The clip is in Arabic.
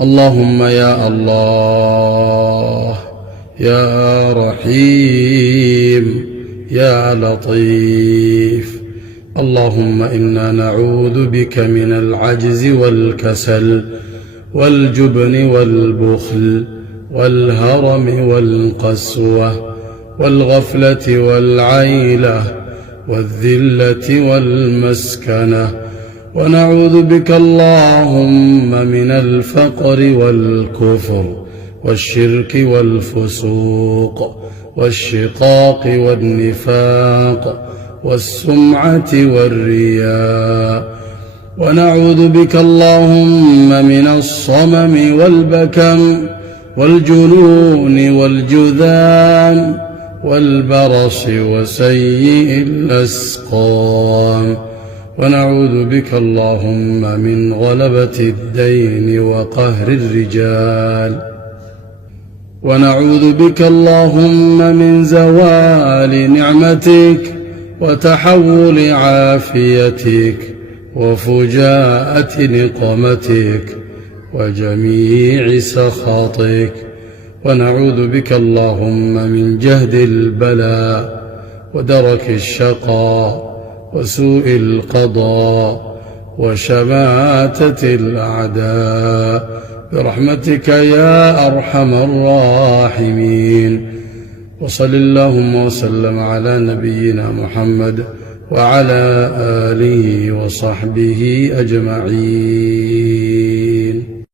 اللهم يا الله يا رحيم يا لطيف. اللهم إنا نعوذ بك من العجز والكسل والجبن والبخل والهرم والقسوة والغفلة والعيلة والذلة والمسكنة، ونعوذ بك اللهم من الفقر والكفر والشرك والفسوق والشقاق والنفاق والسمعة والرياء، ونعوذ بك اللهم من الصمم والبكم والجنون والجذام والبرص وسيء الأسقام، ونعوذ بك اللهم من غلبة الدين وقهر الرجال، ونعوذ بك اللهم من زوال نعمتك وتحول عافيتك وفجاءة نقمتك وجميع سخطك، ونعوذ بك اللهم من جهد البلاء ودرك الشقاء وسوء القضاء وشماتة الأعداء برحمتك يا أرحم الراحمين. وصل اللهم وسلم على نبينا محمد وعلى آله وصحبه أجمعين.